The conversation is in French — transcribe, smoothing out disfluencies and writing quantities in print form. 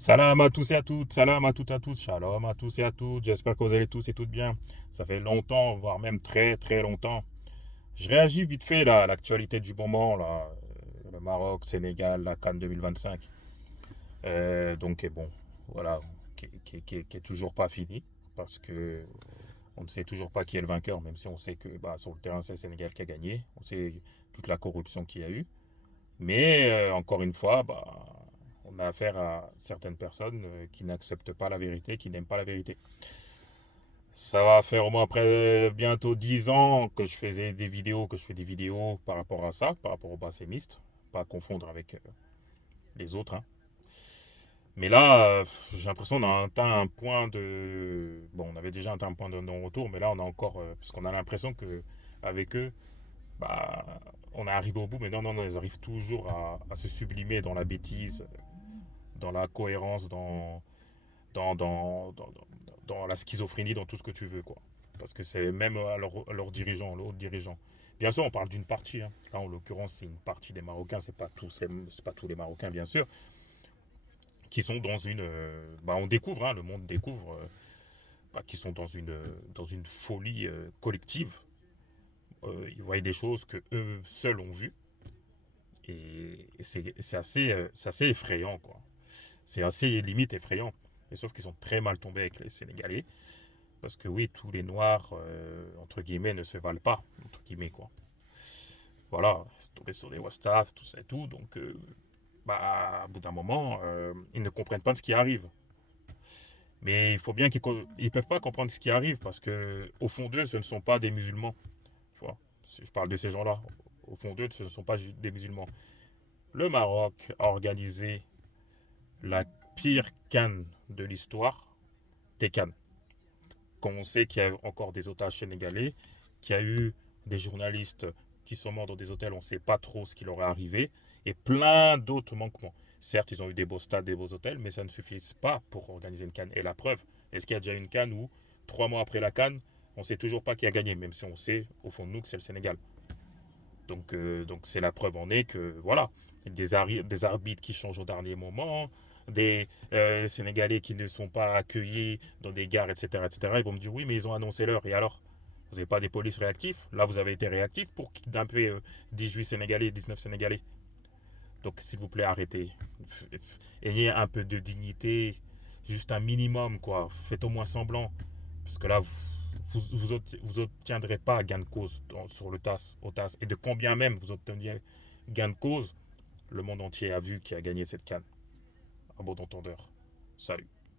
Salam à tous et à toutes, salam à toutes et à tous, shalom à tous et à toutes, j'espère que vous allez tous et toutes bien. Ça fait longtemps, voire même très très longtemps. Je réagis vite fait là, à l'actualité du moment, là, le Maroc, Sénégal, la CAN 2025. Donc bon, voilà, qui est toujours pas fini, parce que on ne sait toujours pas qui est le vainqueur, même si on sait que bah, sur le terrain c'est le Sénégal qui a gagné, on sait toute la corruption qu'il y a eu. Mais encore une fois, bah, on a affaire à certaines personnes qui n'acceptent pas la vérité, qui n'aiment pas la vérité. Ça va faire au moins après bientôt 10 ans que je faisais des vidéos, que je fais des vidéos par rapport à ça, par rapport au bassémiste, pas à confondre avec les autres, hein. Mais là, j'ai l'impression qu'on a atteint un point de... Bon, on avait déjà atteint un point de non-retour, mais là on a encore... parce qu'on a l'impression que avec eux, bah, on est arrivé au bout, mais non, non, non, ils arrivent toujours à se sublimer dans la bêtise, dans la cohérence, dans dans la schizophrénie, dans tout ce que tu veux, quoi. Parce que c'est même à leurs dirigeants, aux dirigeants. Bien sûr, on parle d'une partie, hein. Là, en l'occurrence, c'est une partie des Marocains, c'est pas tous les Marocains, bien sûr, qui sont dans une. Bah, on découvre, hein, le monde découvre, bah, qui sont dans une folie collective. Ils voient des choses que eux seuls ont vues. Et c'est assez effrayant, quoi. C'est assez limite effrayant. Et sauf qu'ils sont très mal tombés avec les Sénégalais. Parce que oui, tous les Noirs, entre guillemets, ne se valent pas. Entre guillemets, quoi. Voilà, tombés sur des Wastaf, tout ça et tout. Donc, bah, à bout d'un moment, ils ne comprennent pas ce qui arrive. Mais il faut bien qu'ils peuvent pas comprendre ce qui arrive parce que au fond d'eux, ce ne sont pas des musulmans. Tu vois, si je parle de ces gens-là. Au fond d'eux, ce ne sont pas des musulmans. Le Maroc a organisé la pire canne de l'histoire des cannes. Quand on sait qu'il y a encore des otages sénégalais, qu'il y a eu des journalistes qui sont morts dans des hôtels, on ne sait pas trop ce qui leur est arrivé, et plein d'autres manquements. Certes, ils ont eu des beaux stades, des beaux hôtels, mais ça ne suffit pas pour organiser une canne. Et la preuve, est-ce qu'il y a déjà une canne où, 3 mois après la canne, on ne sait toujours pas qui a gagné, même si on sait au fond de nous que c'est le Sénégal. Donc c'est la preuve en est que, voilà, des arbitres qui changent au dernier moment, des Sénégalais qui ne sont pas accueillis dans des gares, etc., etc. Ils vont me dire, oui, mais ils ont annoncé l'heure. Et alors? Vous n'avez pas des polices réactifs? Là, vous avez été réactifs pour kidnapper 18 Sénégalais, 19 Sénégalais. Donc, s'il vous plaît, arrêtez. Ayez un peu de dignité, juste un minimum, quoi. Faites au moins semblant. Parce que là, vous obtiendrez pas gain de cause sur le TAS, au TAS. Et de combien même vous obteniez gain de cause, le monde entier a vu qui a gagné cette canne. À bon entendeur. Salut.